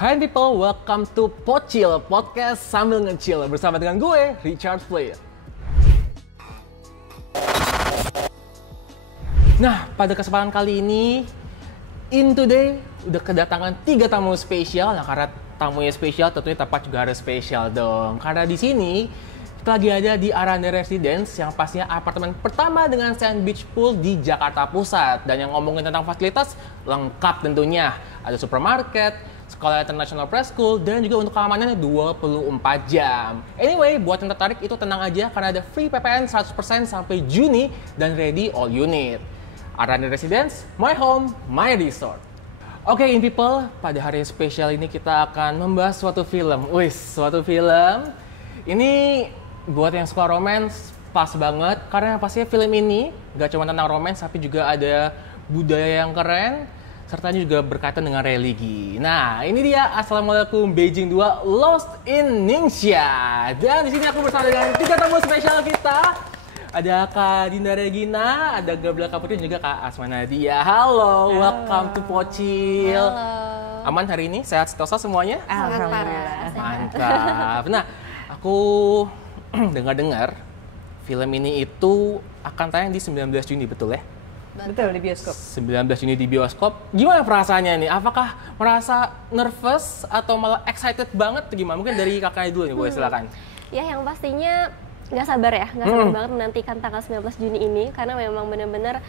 Hai people, welcome to Pocil, podcast sambil ngecil bersama dengan gue, Richard Player. Nah, pada kesempatan kali ini, In Today udah kedatangan 3 tamu spesial. Nah, karena tamunya spesial, tentunya tempat juga harus spesial dong. Karena di sini kita lagi ada di Aranda Residence yang pastinya apartemen pertama dengan sand beach pool di Jakarta Pusat. Dan yang ngomongin tentang fasilitas, lengkap tentunya. Ada supermarket, sekolah international preschool, dan juga untuk keamanannya 24 jam. Anyway, buat yang tertarik itu tenang aja karena ada free PPN 100% sampai Juni dan ready all unit. Aranda Residence, my home, my resort. Oke, in people, pada hari spesial ini kita akan membahas suatu film. Suatu film. Ini buat yang suka romance pas banget karena pastinya film ini gak cuma tentang romance tapi juga ada budaya yang keren serta juga berkaitan dengan religi. Nah, ini dia Assalamualaikum Beijing 2 Lost in Ningxia. Dan di sini aku bersama dengan 3 tamu spesial kita. Ada Kak Dinda Regina, ada Gabriela Kaputri, dan juga Kak Asma Nadia. Halo, welcome to Pocil. Halo. Aman hari ini? Sehat sentosa semuanya? Alhamdulillah. Mantap. Nah, aku dengar-dengar film ini itu akan tayang di 19 Juni, betul ya? Betul, di bioskop. 19 Juni di bioskop. Gimana perasaannya nih? Apakah merasa nervous atau malah excited banget? Gimana? Mungkin dari kakaknya dulu nih, boleh silakan. Ya, yang pastinya nggak sabar ya, nggak sabar banget menantikan tanggal 19 Juni ini karena memang benar-benar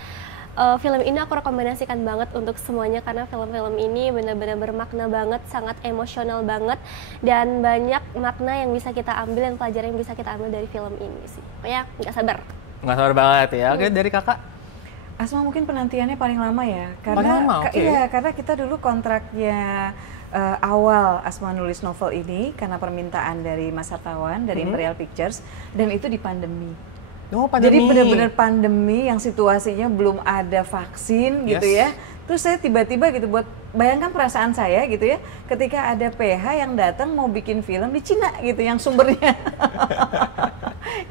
film ini aku rekomendasikan banget untuk semuanya karena film-film ini benar-benar bermakna banget, sangat emosional banget dan banyak makna yang bisa kita ambil dan pelajaran yang bisa kita ambil dari film ini sih. Pokoknya nggak sabar. Nggak sabar banget ya. Oke, dari kakak? Asma mungkin penantiannya paling lama ya, karena paling lama, iya, karena kita dulu kontraknya awal Asma nulis novel ini karena permintaan dari Mas Hartawan dari Imperial Pictures dan itu di pandemi. Oh, pandemi. Jadi benar-benar pandemi yang situasinya belum ada vaksin gitu ya. Terus saya tiba-tiba gitu buat bayangkan perasaan saya gitu ya, ketika ada PH yang datang mau bikin film di Cina gitu yang sumbernya.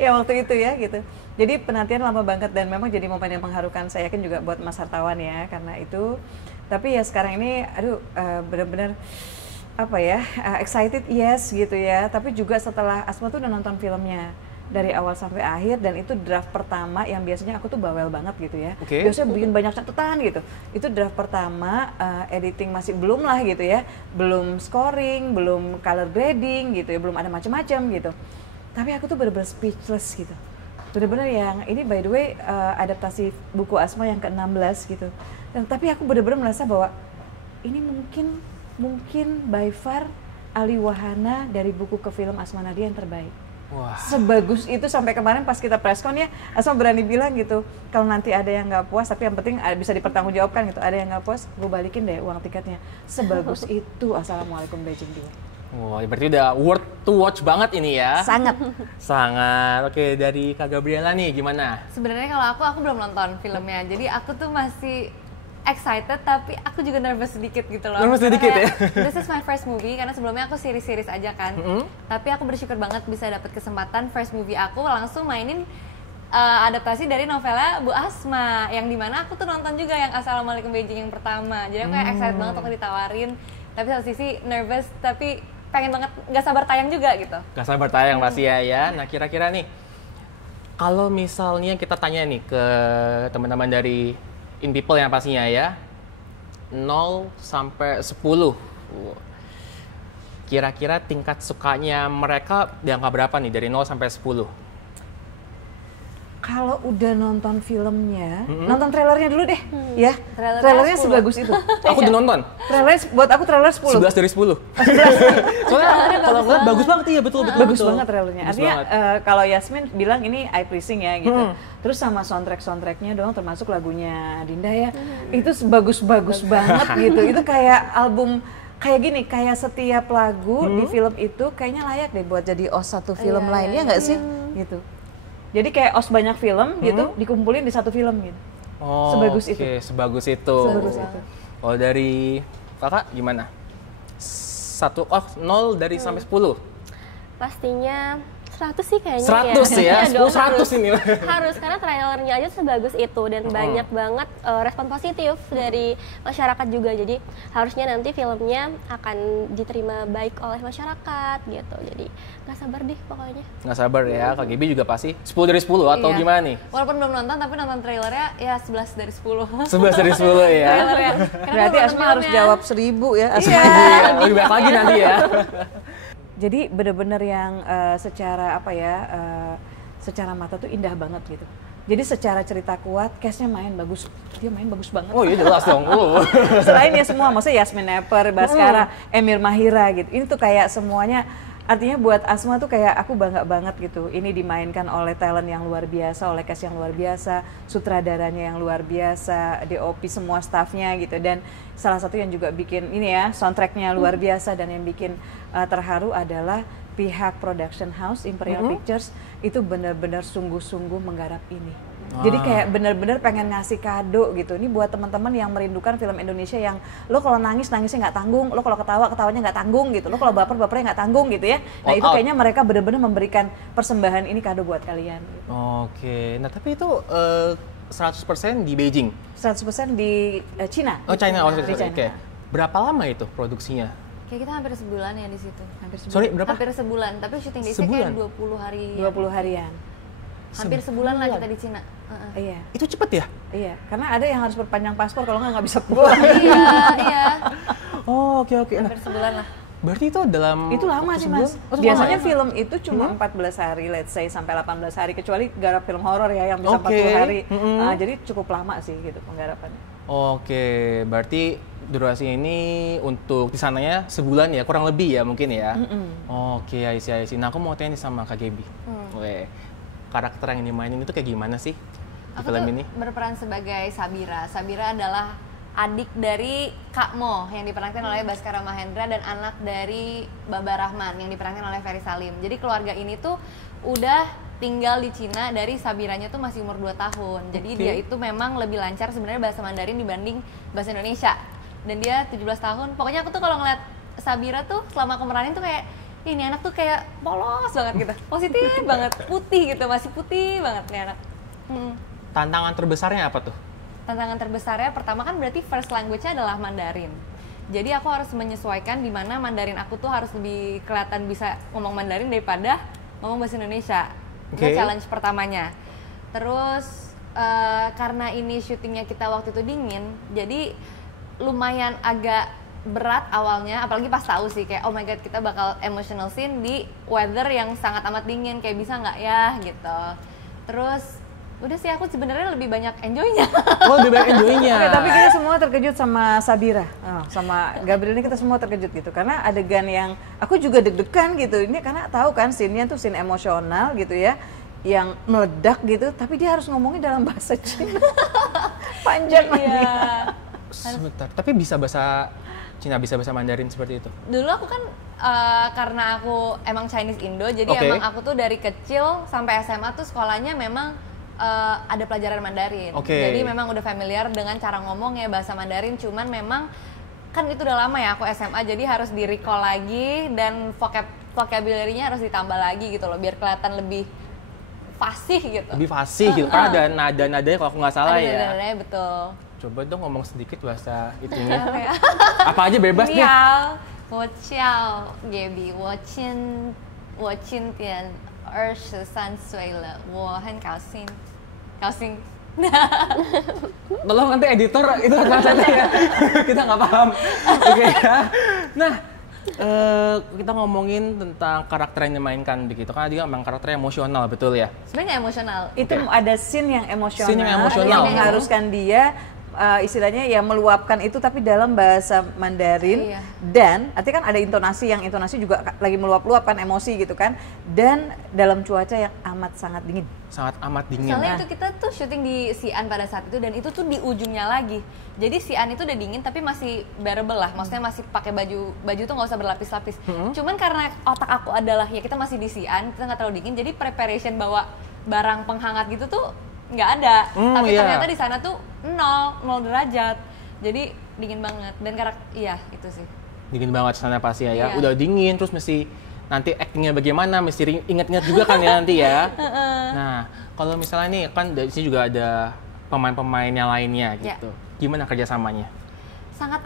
Ya waktu itu ya gitu. Jadi penantian lama banget dan memang jadi momen yang mengharukan, saya yakin juga buat Mas Hartawan ya karena itu. Tapi ya sekarang ini aduh benar-benar apa ya, excited yes gitu ya. Tapi juga setelah Asma tuh udah nonton filmnya dari awal sampai akhir dan itu draft pertama yang biasanya aku tuh bawel banget gitu ya. Biasanya bikin banyak catatan gitu. Itu draft pertama, editing masih belum lah gitu ya. Belum scoring, belum color grading gitu ya, belum ada macam-macam gitu. Tapi aku tuh bener-bener speechless gitu. Bener-bener yang ini by the way adaptasi buku Asma yang ke-16 gitu. Dan tapi aku bener-bener merasa bahwa ini mungkin by far Ali Wahana dari buku ke film Asma Nadia yang terbaik. Wah. Sebagus itu sampai kemarin pas kita preskon ya, Asma berani bilang gitu, kalau nanti ada yang nggak puas, tapi yang penting bisa dipertanggungjawabkan gitu, ada yang nggak puas, gue balikin deh uang tiketnya. Sebagus itu Assalamualaikum Beijing 2. Wah, berarti udah worth to watch banget ini ya? Sangat. Sangat. Oke, dari Kak Gabriela nih, gimana? Sebenarnya kalau aku belum nonton filmnya, jadi aku tuh masih excited tapi aku juga nervous sedikit gitu loh. Nervous sedikit ya? This is my first movie karena sebelumnya aku series aja kan. Tapi aku bersyukur banget bisa dapat kesempatan first movie aku langsung mainin adaptasi dari novelnya Bu Asma yang dimana aku tuh nonton juga yang Assalamualaikum Beijing yang pertama. Jadi aku kayak excited banget waktu ditawarin. Tapi satu sisi nervous tapi pengen banget, nggak sabar tayang juga gitu. Nggak sabar tayang pasti ya. Nah, kira-kira nih, kalau misalnya kita tanya nih ke teman-teman dari In People yang pastinya ya, 0 sampai 10. Kira-kira tingkat sukanya mereka di angka berapa nih dari 0 sampai 10? Kalau udah nonton filmnya, nonton trailernya dulu deh, ya. Trailernya Trailernya sebagus itu. Aku udah nonton. Trailernya buat aku trailer 10. 11 dari 10. Soalnya kalau ngeliat bagus banget iya, betul. Bagus banget trailernya. Bagus Artinya banget. kalau Yasmin bilang ini eye pleasing ya gitu. Terus sama soundtracknya dong, termasuk lagunya Dinda ya. Itu bagus-bagus banget gitu. Itu kayak album kayak gini, kayak setiap lagu di film itu kayaknya layak deh buat jadi OST satu film lainnya nggak sih? Gitu. Jadi kayak OST banyak film gitu, dikumpulin di satu film gitu. Oh, sebagus itu. Sebagus itu. Sebagus itu. Oh, dari kakak gimana? 0 dari sampai 10? Pastinya 100 sih kayaknya 100 ya? Iya dong, 100 ini. harus, karena trailernya aja sebagus itu dan banyak banget respon positif dari masyarakat juga. Jadi harusnya nanti filmnya akan diterima baik oleh masyarakat gitu. Jadi nggak sabar deh pokoknya. Nggak sabar ya, Kak Gaby juga pasti 10 dari 10 atau Iya. gimana nih? Walaupun belum nonton, tapi nonton trailernya ya 11 dari 10. 11 dari 10 ya? Trailernya. Karena Berarti belum Asma nonton harus filmnya. jawab 1000 ya. Asma. Iya, lebih banyak lagi nanti ya. Jadi bener-bener yang secara apa ya, secara mata tuh indah banget gitu. Jadi secara cerita kuat, cast-nya main bagus, dia main bagus banget. Oh iya jelas dong. Selain ya semua, maksudnya Yasmin Nepper, Baskara, Emir Mahira gitu. Ini tuh kayak semuanya, artinya buat Asma tuh kayak aku bangga banget gitu. Ini dimainkan oleh talent yang luar biasa, oleh cast yang luar biasa, sutradaranya yang luar biasa, DOP semua staffnya gitu. Dan salah satu yang juga bikin ini ya, soundtracknya luar biasa, dan yang bikin terharu adalah pihak production house Imperial Pictures itu benar-benar sungguh-sungguh menggarap ini. Jadi kayak benar-benar pengen ngasih kado gitu. Ini buat teman-teman yang merindukan film Indonesia yang lo kalau nangisnya nggak tanggung, lo kalau ketawanya nggak tanggung gitu, lo kalau bapernya nggak tanggung gitu ya. Nah All itu out. kayaknya mereka benar-benar memberikan persembahan ini kado buat kalian. Gitu. Oke, nah tapi itu 100% di Beijing? 100% di Cina. Oh China, oh Di sorry, China. oke. Berapa lama itu produksinya? Kayak kita hampir sebulan ya di situ. Hampir Sorry, berapa? Hampir sebulan, tapi syuting di sini Sebulan? kayak 20 hari. 20 harian. Hampir sebulan lah kita di Cina. Iya. Itu cepet ya? Iya, karena ada yang harus perpanjang paspor kalau nggak bisa pulang. Iya, iya. Oh oke oke. Nah, Hampir sebulan lah. berarti itu dalam Itu lama waktu sih sebulan? Mas. Oh, itu Biasanya lama. film itu cuma 14 hari, let's say sampai 18 hari, kecuali garap film horor ya yang bisa Oke. 40 hari. Nah, jadi cukup lama sih gitu penggarapannya. Oke, berarti durasi ini untuk di sananya sebulan ya, kurang lebih ya mungkin ya. Oke, I see. Nah aku mau tanya nih sama Kak Gaby. Oke, karakter yang dimainin itu kayak gimana sih di Aku film tuh ini? berperan sebagai Sabira. Sabira adalah adik dari Kak Mo yang diperankan oleh Baskara Mahendra dan anak dari Baba Rahman yang diperankan oleh Ferry Salim. Jadi keluarga ini tuh udah tinggal di Cina dari Sabiranya tuh masih umur 2 tahun. Jadi Oke. dia itu memang lebih lancar sebenarnya bahasa Mandarin dibanding bahasa Indonesia. Dan dia 17 tahun. Pokoknya aku tuh kalau ngeliat Sabira tuh selama aku meranin tuh kayak ini anak tuh kayak polos banget gitu. Positif banget, putih gitu, masih putih banget nih anak. Tantangan terbesarnya apa tuh? Tantangan terbesarnya pertama kan berarti first language-nya adalah Mandarin. Jadi aku harus menyesuaikan di mana Mandarin aku tuh harus lebih kelihatan bisa ngomong Mandarin daripada ngomong bahasa Indonesia. Itu Oke. challenge pertamanya. Terus karena ini syutingnya kita waktu itu dingin, jadi lumayan agak berat awalnya, apalagi pas tahu sih kayak oh my god kita bakal emotional scene di weather yang sangat amat dingin, kayak bisa nggak ya gitu. Terus udah sih aku sebenarnya lebih banyak enjoy-nya. Oh lebih banyak enjoy-nya. Oke, tapi kita semua terkejut sama Sabira, sama Gabriel ini kita semua terkejut gitu, karena adegan yang aku juga deg-degan gitu, ini karena tahu kan scene-nya tuh scene emosional gitu ya, yang meledak gitu, tapi dia harus ngomongnya dalam bahasa Cina, panjang lagi. Iya. Sebentar, tapi bisa bahasa Cina, bisa bahasa Mandarin seperti itu? Dulu aku kan karena aku emang Chinese Indo, jadi Oke. emang aku tuh dari kecil sampai SMA tuh sekolahnya memang ada pelajaran Mandarin. Oke. Jadi memang udah familiar dengan cara ngomongnya bahasa Mandarin, cuman memang kan itu udah lama ya aku SMA, jadi harus di recall lagi dan vocabulary-nya harus ditambah lagi gitu loh, biar kelihatan lebih fasih gitu. Lebih fasih gitu, karena ada nada-nadanya kalau aku nggak salah Ada ya. nada-nadanya betul. Coba dong ngomong sedikit bahasa itunya. Apa aja bebas nih. Miao, 我叫 Gaby， 我今年23岁了，我很高兴，高兴。 Tolong nanti editor itu translate ya. Kita nggak paham. Oke ya. Nah, kita ngomongin tentang karakter yang dimainkan begitu. Karena dia memang karakter emosional, betul ya? Sebenarnya emosional. Itu ada scene yang emosional, Scene yang emosional. mengharuskan dia istilahnya ya meluapkan itu tapi dalam bahasa Mandarin. Iya. Dan artinya kan ada intonasi juga lagi meluap-luapkan emosi gitu kan, dan dalam cuaca yang amat sangat dingin. Sangat amat dingin. Soalnya itu kita tuh syuting di Xi'an pada saat itu dan itu tuh di ujungnya lagi. Jadi Xi'an itu udah dingin tapi masih bearable lah. Maksudnya masih pakai baju tuh nggak usah berlapis-lapis. Cuman karena otak aku adalah ya kita masih di Xi'an, kita nggak terlalu dingin. Jadi preparation bawa barang penghangat gitu tuh nggak ada. Tapi iya. ternyata di sana tuh 0 derajat. Jadi dingin banget dan iya itu sih. Dingin banget sana pasti ya. Iya. Udah dingin terus mesti nanti actingnya bagaimana, mesti ingat-ingat juga kan ya nanti ya. Nah, kalau misalnya nih kan di sini juga ada pemain-pemain yang lainnya gitu. Gimana kerjasamanya? Sangat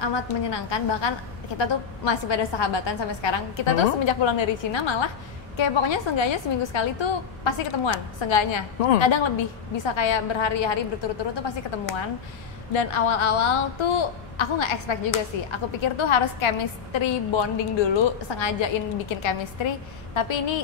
amat menyenangkan, bahkan kita tuh masih pada sahabatan sampai sekarang. Kita tuh semenjak pulang dari Cina malah kayak pokoknya seenggaknya seminggu sekali tuh pasti ketemuan, seenggaknya. Kadang lebih, bisa kayak berhari-hari berturut-turut tuh pasti ketemuan. Dan awal-awal tuh aku nggak expect juga sih. Aku pikir tuh harus chemistry bonding dulu, sengajain bikin chemistry. Tapi ini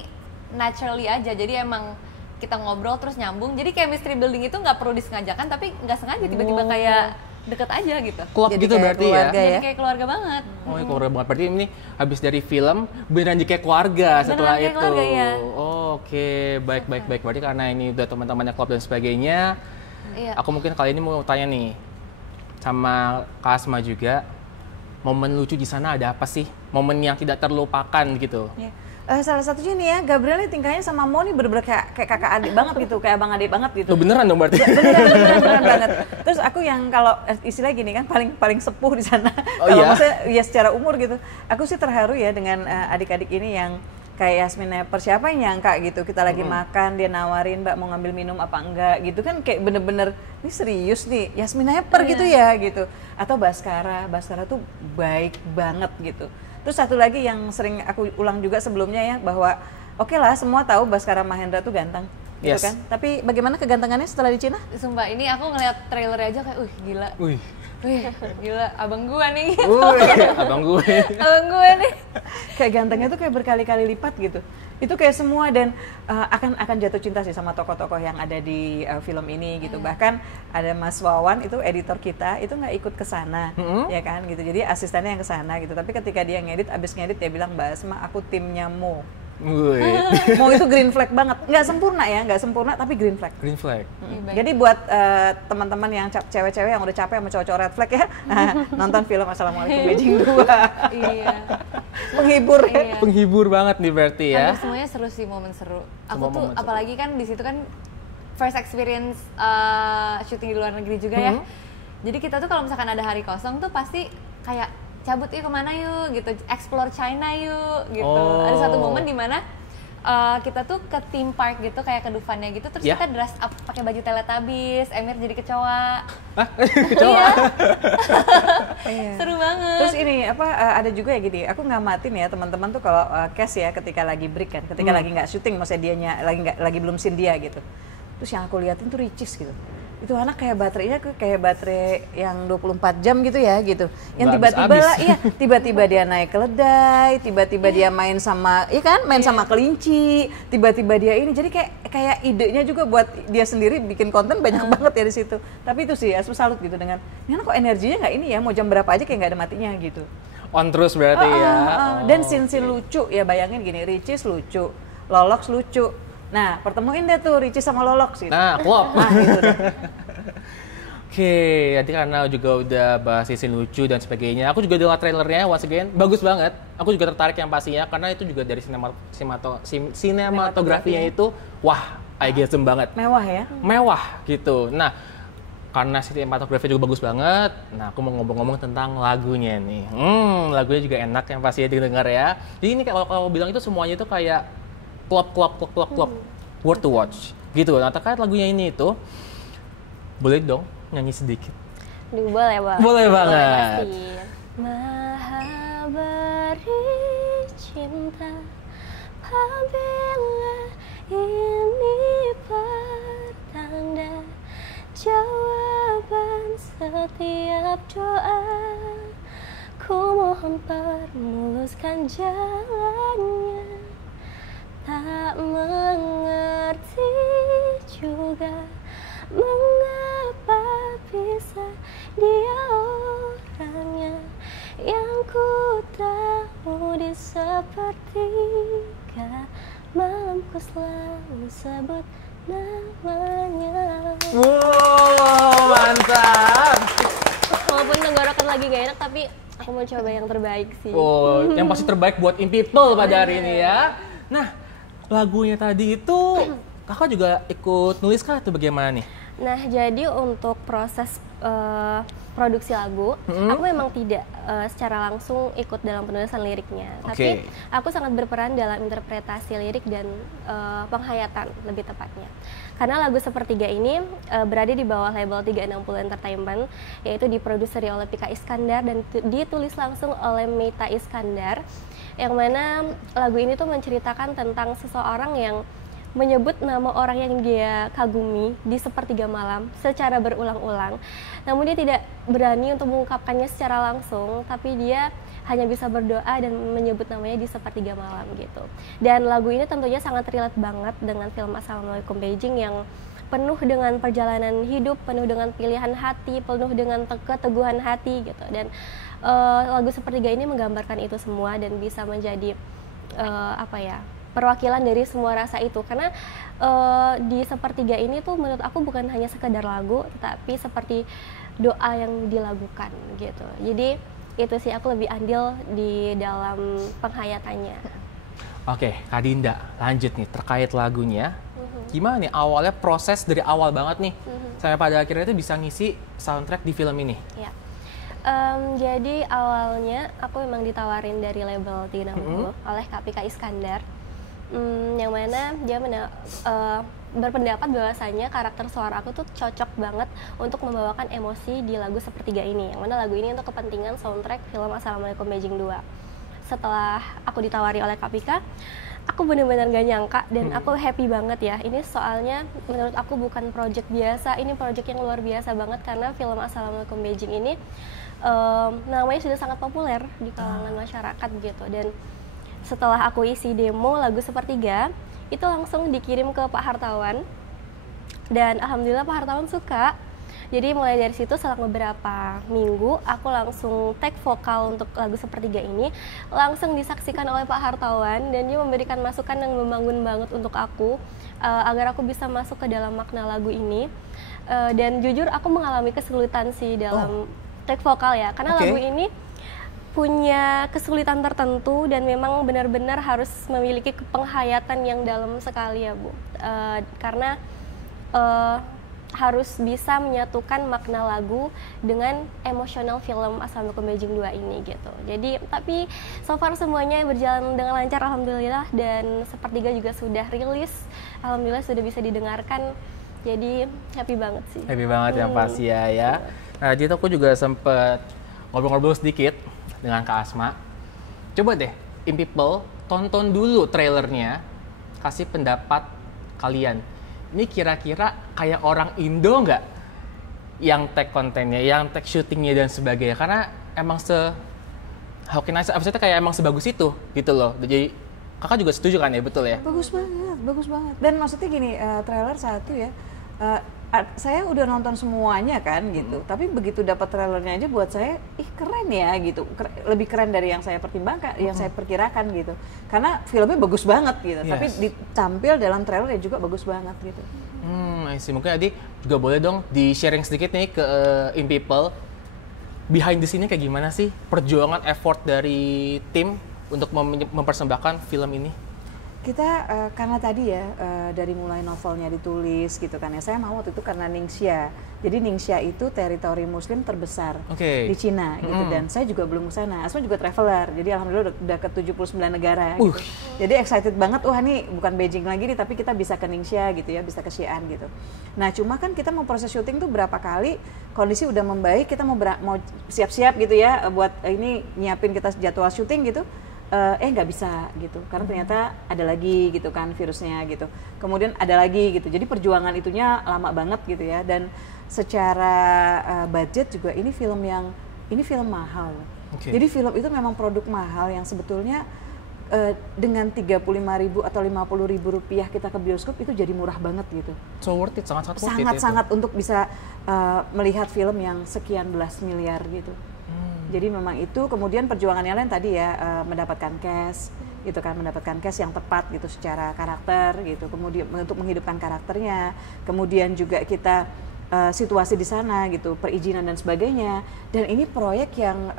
naturally aja, jadi emang kita ngobrol terus nyambung. Jadi chemistry building itu nggak perlu disengajakan, tapi nggak sengaja tiba-tiba kayak deket aja gitu. Klop gitu berarti ya? Jadi kayak keluarga banget. Oh, keluarga banget. Berarti ini habis dari film beneran jadi kayak keluarga setelah kayak itu. Keluarga, ya. Oh, oke, baik. Berarti karena ini udah teman-temannya klop dan sebagainya. Iya. Aku mungkin kali ini mau tanya nih sama Kak Asma juga. Momen lucu di sana ada apa sih? Momen yang tidak terlupakan gitu. Ya. Salah satunya nih ya, Gabriel nih tingkahnya sama Mo nih bener-bener kayak kakak adik banget gitu, kayak abang adik banget gitu. Lo beneran dong berarti? Beneran banget. Terus aku yang kalau istilah gini kan paling sepuh di sana. Oh, kalau iya? maksudnya ya secara umur gitu. Aku sih terharu ya dengan adik-adik ini yang kayak Yasmin Nepper, siapa yang nyangka gitu kita lagi makan dia nawarin Mbak mau ngambil minum apa enggak gitu kan, kayak bener-bener ini serius nih Yasmin Nepper gitu ya gitu. Atau Baskara tuh baik banget gitu. Terus satu lagi yang sering aku ulang juga sebelumnya ya, bahwa oke lah semua tahu Baskara Mahendra tuh ganteng gitu kan. Tapi bagaimana kegantengannya setelah di Cina? Sumpah ini aku ngeliat trailer aja kayak gila. Wih, gila abang gua nih. Abang gue. Abang gue nih. Kayak gantengnya tuh kayak berkali-kali lipat gitu. Itu kayak semua dan akan jatuh cinta sih sama tokoh-tokoh yang ada di film ini gitu. Bahkan ada Mas Wawan itu editor kita itu nggak ikut ke sana ya kan gitu. Jadi asistennya yang ke sana gitu. Tapi ketika dia ngedit, abis ngedit dia bilang, "Mbak Asma, aku timnya Mo." Mo itu green flag banget, nggak sempurna tapi green flag. Green flag. Jadi buat teman-teman yang cewek-cewek yang udah capek sama cowok-cowok red flag ya, nonton film Assalamualaikum Beijing 2. Iya. Penghibur. Iya. Penghibur banget nih berarti ya. Hampir semuanya seru sih, momen seru. Aku Semua tuh momen seru. apalagi kan di situ kan first experience syuting di luar negeri juga ya. Jadi kita tuh kalau misalkan ada hari kosong tuh pasti kayak cabut yuk kemana yuk gitu, explore China yuk gitu. Ada satu momen di mana kita tuh ke theme park gitu, kayak ke Dufan-nya gitu, terus kita dress up pakai baju Teletubbies, Emir jadi kecoa. Kecoa. Iya. Seru banget. Terus ini ada juga ya gini, aku ngamatin ya teman-teman tuh kalau cast ya ketika lagi break kan, ketika lagi nggak syuting, maksudnya dianya lagi belum scene dia gitu. Terus yang aku liatin tuh Ricis gitu. Itu anak kayak baterainya kayak baterai yang 24 jam gitu ya gitu. Yang tiba-tiba lah, tiba-tiba dia naik keledai, tiba-tiba dia main sama, sama kelinci, tiba-tiba dia ini. Jadi kayak idenya juga buat dia sendiri bikin konten banyak banget ya di situ. Tapi itu sih aku salut gitu dengan, ini anak kok energinya nggak ini ya, mau jam berapa aja kayak nggak ada matinya gitu. On terus berarti ya. Dan scene lucu ya, bayangin gini, Ricis lucu, Lolox lucu. Nah, pertemuin deh tuh Ricis sama Lolox gitu. Nah, klop. Nah, gitu deh. Oke, jadi karena juga udah bahas scene lucu dan sebagainya, aku juga lihat trailernya once again, bagus banget. Aku juga tertarik yang pastinya, karena itu juga dari sinematografinya itu, wah, eye-gasm banget. Mewah ya? Mewah gitu. Nah, karena sinematografi juga bagus banget, nah aku mau ngomong-ngomong tentang lagunya nih. Lagunya juga enak yang pastinya didengar ya. Jadi ini kalau bilang itu semuanya itu kayak klop, worth to watch gitu. Nah, terkait lagunya ini itu, boleh dong nyanyi sedikit? Boleh, Bang. Boleh banget. Pasti. Maha beri cinta apabila ini pertanda jawaban setiap doa. Ku mohon permuluskan jalannya. Tak mengerti juga mengapa bisa dia orangnya yang ku tahu di sepertiga malamku selalu sebut namanya. Wow, mantap. Walaupun tenggorokan lagi gak enak, tapi aku mau coba yang terbaik sih. Oh, yang pasti terbaik buat In People pada hari ini ya. Nah, lagunya tadi itu kakak juga ikut nulis kah atau bagaimana nih? Nah, jadi untuk proses produksi lagu, aku memang tidak secara langsung ikut dalam penulisan liriknya, tapi aku sangat berperan dalam interpretasi lirik dan penghayatan lebih tepatnya. Karena lagu Sepertiga ini berada di bawah label 360 Entertainment, yaitu diproduseri oleh Pika Iskandar dan ditulis langsung oleh Meita Iskandar, yang mana lagu ini tuh menceritakan tentang seseorang yang menyebut nama orang yang dia kagumi di sepertiga malam secara berulang-ulang. Namun dia tidak berani untuk mengungkapkannya secara langsung, tapi dia hanya bisa berdoa dan menyebut namanya di sepertiga malam gitu. Dan lagu ini tentunya sangat relate banget dengan film Assalamualaikum Beijing yang penuh dengan perjalanan hidup, penuh dengan pilihan hati, penuh dengan keteguhan hati gitu. Dan lagu Sepertiga ini menggambarkan itu semua dan bisa menjadi perwakilan dari semua rasa itu, karena di Sepertiga ini tuh menurut aku bukan hanya sekedar lagu, tetapi seperti doa yang dilakukan gitu. Jadi itu sih, aku lebih andil di dalam penghayatannya. Oke, Kak Dinda, lanjut nih terkait lagunya. Gimana nih awalnya, proses dari awal banget nih sampai pada akhirnya itu bisa ngisi soundtrack di film ini? Ya. Jadi awalnya aku memang ditawarin dari label 360 oleh Kak Pika Iskandar. Yang mana dia berpendapat bahwasanya karakter suara aku tuh cocok banget untuk membawakan emosi di lagu Sepertiga ini, yang mana lagu ini untuk kepentingan soundtrack film Assalamualaikum Beijing 2. Setelah aku ditawari oleh Kak Pika, aku benar-benar gak nyangka dan aku happy banget ya. Ini soalnya menurut aku bukan project biasa, ini project yang luar biasa banget, karena film Assalamualaikum Beijing ini namanya sudah sangat populer di kalangan masyarakat gitu. Dan setelah aku isi demo lagu Sepertiga, itu langsung dikirim ke Pak Hartawan, dan alhamdulillah Pak Hartawan suka. Jadi mulai dari situ selang beberapa minggu aku langsung take vokal untuk lagu Sepertiga ini, langsung disaksikan oleh Pak Hartawan, dan dia memberikan masukan yang membangun banget untuk aku agar aku bisa masuk ke dalam makna lagu ini. Dan jujur aku mengalami kesulitan sih dalam take vokal ya, karena lagu ini punya kesulitan tertentu dan memang benar-benar harus memiliki penghayatan yang dalam sekali ya Bu, karena harus bisa menyatukan makna lagu dengan emosional film Assalamualaikum Beijing 2 ini gitu. Jadi tapi so far semuanya berjalan dengan lancar alhamdulillah, dan Sepertiga juga sudah rilis, alhamdulillah sudah bisa didengarkan. Jadi happy banget sih. Happy banget yang pasti ya. Nah, jadi aku juga sempet ngobrol-ngobrol sedikit dengan Kak Asma. Coba deh, In People, tonton dulu trailernya, kasih pendapat kalian. Ini kira-kira kayak orang Indo nggak yang tag kontennya, yang tag syutingnya dan sebagainya? Karena emang how can I say, maksudnya kayak emang sebagus itu gitu loh. Jadi kakak juga setuju kan ya, betul ya? Bagus banget. Dan maksudnya gini, trailer satu ya, saya udah nonton semuanya kan gitu, tapi begitu dapat trailernya aja buat saya, keren ya gitu, lebih keren dari yang saya pertimbangkan, yang saya perkirakan gitu, karena filmnya bagus banget gitu, tapi ditampil dalam trailer ya juga bagus banget gitu. Mungkin Adi juga boleh dong di sharing sedikit nih ke In People, behind the scene-nya kayak gimana sih perjuangan effort dari tim untuk mempersembahkan film ini? Kita karena tadi ya dari mulai novelnya ditulis gitu kan ya, saya mau waktu itu karena Ningxia. Jadi Ningxia itu teritori muslim terbesar di Cina gitu, dan saya juga belum ke sana. Asma juga traveler, jadi alhamdulillah udah ke 79 negara gitu. Jadi excited banget, wah ini bukan Beijing lagi nih, tapi kita bisa ke Ningxia gitu ya, bisa ke Xi'an gitu. Nah cuma kan kita mau proses syuting tuh berapa kali, kondisi udah membaik, kita mau siap-siap gitu ya buat ini nyiapin kita jadwal syuting gitu. Nggak bisa gitu, karena ternyata ada lagi gitu kan virusnya gitu, kemudian ada lagi gitu, jadi perjuangan itunya lama banget gitu ya. Dan secara budget juga ini film mahal, jadi film itu memang produk mahal yang sebetulnya dengan 35.000 atau 50.000 rupiah kita ke bioskop itu jadi murah banget gitu. So worth it, sangat worth it. Sangat untuk bisa melihat film yang sekian belas miliar gitu. Jadi memang itu, kemudian perjuangannya lain tadi ya, mendapatkan cash gitu kan, mendapatkan cash yang tepat gitu secara karakter gitu, kemudian untuk menghidupkan karakternya, kemudian juga kita situasi di sana gitu, perizinan dan sebagainya. Dan ini proyek yang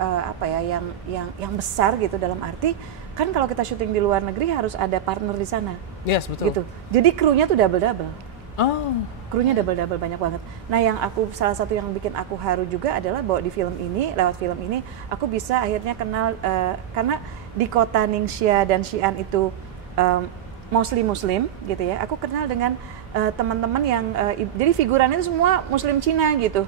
yang besar gitu, dalam arti kan kalau kita syuting di luar negeri harus ada partner di sana. Yes, betul. Gitu. Jadi krunya tuh double. Oh, Krunya double banyak banget. Nah, salah satu yang bikin aku haru juga adalah bahwa di film ini, lewat film ini aku bisa akhirnya kenal karena di kota Ningxia dan Xi'an itu mostly Muslim gitu ya. Aku kenal dengan teman-teman yang jadi figurannya itu semua Muslim Cina gitu.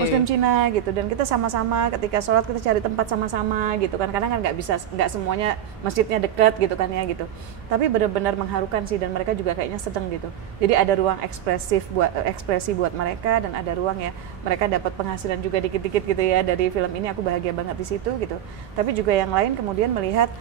Muslim Cina gitu, dan kita sama-sama ketika sholat kita cari tempat sama-sama gitu kan, karena kan nggak semuanya masjidnya dekat gitu kan ya gitu. Tapi benar-benar mengharukan sih, dan mereka juga kayaknya sedang gitu. Jadi ada ruang ekspresi buat mereka, dan ada ruang ya mereka dapat penghasilan juga dikit-dikit gitu ya dari film ini. Aku bahagia banget di situ gitu. Tapi juga yang lain kemudian melihat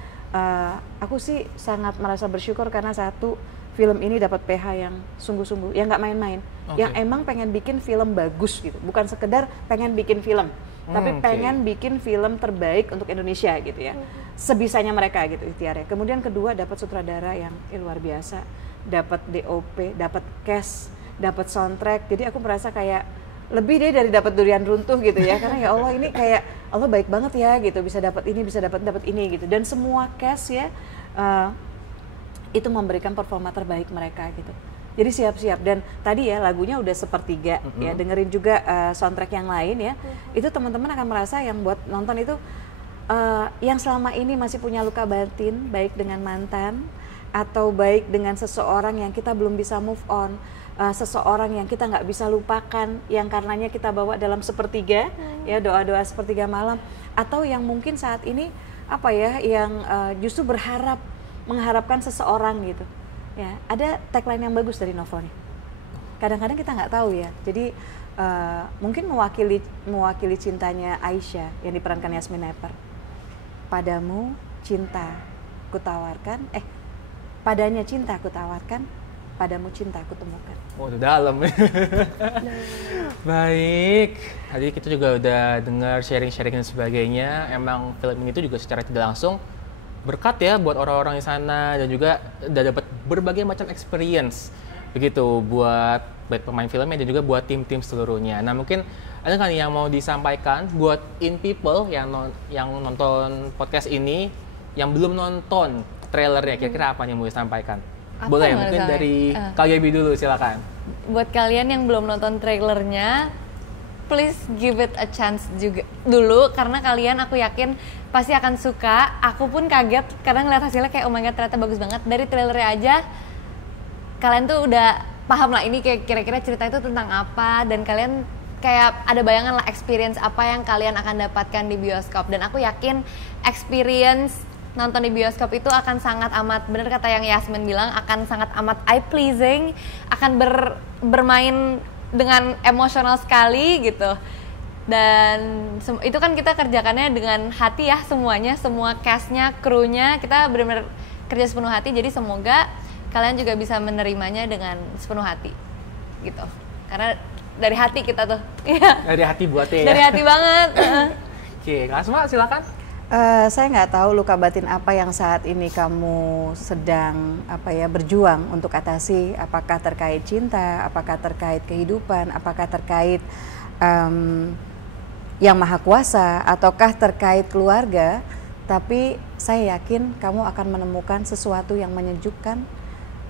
aku sih sangat merasa bersyukur karena satu, film ini dapat PH yang sungguh-sungguh, yang nggak main-main, yang emang pengen bikin film bagus gitu, bukan sekedar pengen bikin film, tapi pengen bikin film terbaik untuk Indonesia gitu ya, sebisanya mereka gitu ikhtiarnya. Kemudian kedua, dapat sutradara yang luar biasa, dapat DOP, dapat cast, dapat soundtrack, jadi aku merasa kayak lebih deh dari dapat durian runtuh gitu ya, karena ya Allah ini kayak Allah baik banget ya gitu, bisa dapat ini, bisa dapat ini gitu, dan semua cast ya itu memberikan performa terbaik mereka gitu. Jadi siap-siap, dan tadi ya lagunya udah sepertiga ya, dengerin juga soundtrack yang lain ya. Itu teman-teman akan merasa yang buat nonton itu yang selama ini masih punya luka batin, baik dengan mantan atau baik dengan seseorang yang kita belum bisa move on, seseorang yang kita nggak bisa lupakan, yang karenanya kita bawa dalam sepertiga ya, doa-doa sepertiga malam, atau yang mungkin saat ini apa ya, yang justru mengharapkan seseorang gitu ya. Ada tagline yang bagus dari novelnya, kadang-kadang kita nggak tahu ya. Jadi mungkin mewakili cintanya Aisyah yang diperankan Yasmin Naper. Padamu cinta kutawarkan, padanya cinta kutawarkan, padamu cinta kutemukan. Oh, udah dalam. Baik, tadi kita juga udah dengar sharing-sharing dan sebagainya. Emang film ini tuh juga secara tidak langsung berkat ya buat orang-orang di sana, dan juga udah dapat berbagai macam experience begitu buat baik pemain filmnya dan juga buat tim-tim seluruhnya. Nah, mungkin ada kan yang mau disampaikan buat in people yang nonton podcast ini yang belum nonton trailernya, kira-kira apa yang mau disampaikan? Boleh ya, mungkin dari Kak Gaby dulu, silakan. Buat kalian yang belum nonton trailernya, please give it a chance juga dulu, karena kalian aku yakin pasti akan suka. Aku pun kaget karena ngeliat hasilnya kayak oh my god, ternyata bagus banget. Dari trailernya aja kalian tuh udah paham lah ini kayak kira-kira cerita itu tentang apa, dan kalian kayak ada bayangan lah experience apa yang kalian akan dapatkan di bioskop. Dan aku yakin experience nonton di bioskop itu akan sangat amat, bener kata yang Yasmin bilang, akan sangat amat eye pleasing, akan bermain dengan emosional sekali gitu. Dan itu kan kita kerjakannya dengan hati ya, semuanya, semua castnya, krunya, kita benar-benar kerja sepenuh hati. Jadi semoga kalian juga bisa menerimanya dengan sepenuh hati gitu, karena dari hati kita tuh. Dari hati buatnya ya. Dari hati banget. Oke, Kak Asma silakan. Saya nggak tahu luka batin apa yang saat ini kamu sedang berjuang untuk atasi, apakah terkait cinta, apakah terkait kehidupan, apakah terkait yang maha kuasa, ataukah terkait keluarga. Tapi saya yakin kamu akan menemukan sesuatu yang menyejukkan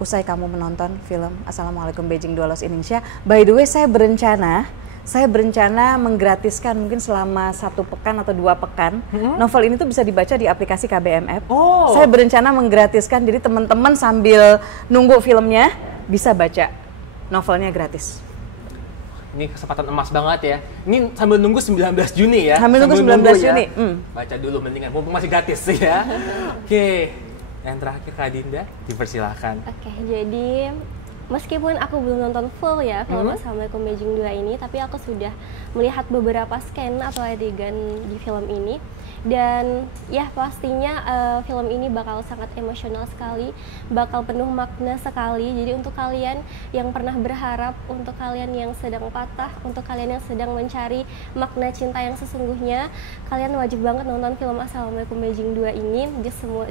usai kamu menonton film Assalamualaikum Beijing 2 Lost in Ningxia. By the way, saya berencana menggratiskan mungkin selama 1 pekan atau 2 pekan. Novel ini tuh bisa dibaca di aplikasi KBM App. Saya berencana menggratiskan, jadi teman-teman sambil nunggu filmnya bisa baca novelnya gratis. Ini kesempatan emas banget ya. Ini sambil nunggu 19 Juni ya. Sambil nunggu 19 Juni. Baca dulu mendingan, mumpung masih gratis ya. Oke. Yang terakhir Kak Dinda, dipersilahkan. Oke, jadi meskipun aku belum nonton full ya film Assalamualaikum Beijing 2 ini, tapi aku sudah melihat beberapa scan atau adegan di film ini. Dan ya pastinya film ini bakal sangat emosional sekali, bakal penuh makna sekali. Jadi untuk kalian yang pernah berharap, untuk kalian yang sedang patah, untuk kalian yang sedang mencari makna cinta yang sesungguhnya, kalian wajib banget nonton film Assalamualaikum Beijing 2 ini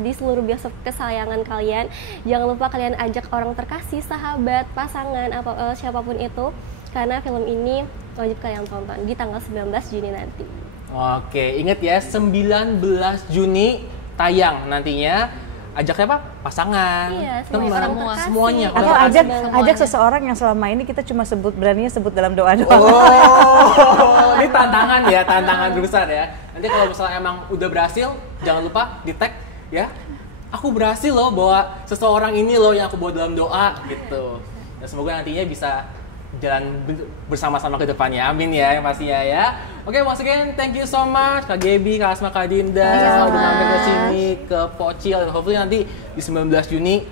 di seluruh bioskop kesayangan kalian. Jangan lupa kalian ajak orang terkasih, sahabat, pasangan, siapapun itu, karena film ini wajib kalian tonton di tanggal 19 Juni nanti. Oke, ingat ya, 19 Juni tayang nantinya. ajak siapa? Pasangan, Iya, teman, orang terkasih. semuanya. Atau Orang ajak semuanya. ajak seseorang yang selama ini kita cuma beraninya sebut dalam doa-doa. Oh, ini tantangan ya, tantangan besar ya. Nanti kalau misalnya emang udah berhasil, jangan lupa di tag ya. Aku berhasil loh bawa seseorang ini loh yang aku bawa dalam doa gitu. Dan semoga nantinya bisa jalan bersama-sama ke depannya. Amin ya, yang pastinya ya. Oke, once again, thank you so much Kak Gaby, Kak Asma, Kak Dinda udah mampir ke sini ke Pocil. Dan hopefully nanti di 19 Juni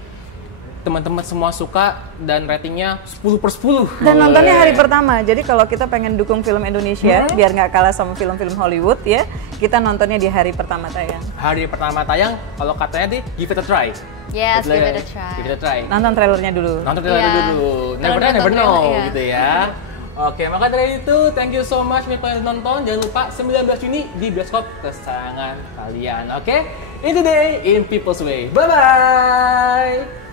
teman-teman semua suka dan ratingnya 10/10. Dan nontonnya hari pertama. Jadi kalau kita pengen dukung film Indonesia biar nggak kalah sama film-film Hollywood ya, kita nontonnya di hari pertama tayang. Hari pertama tayang, kalau katanya di give it a try. Yes, Betul give ya? it a try. Give it a try. Nonton trailernya dulu. Nonton trailer Iya. dulu. Kalau Never nonton know trailer, iya. gitu ya. Oke, maka dari itu thank you so much buat kalian nonton. Jangan lupa 19 Juni di bioskop kesayangan kalian. Oke? In the day in people's way. Bye bye.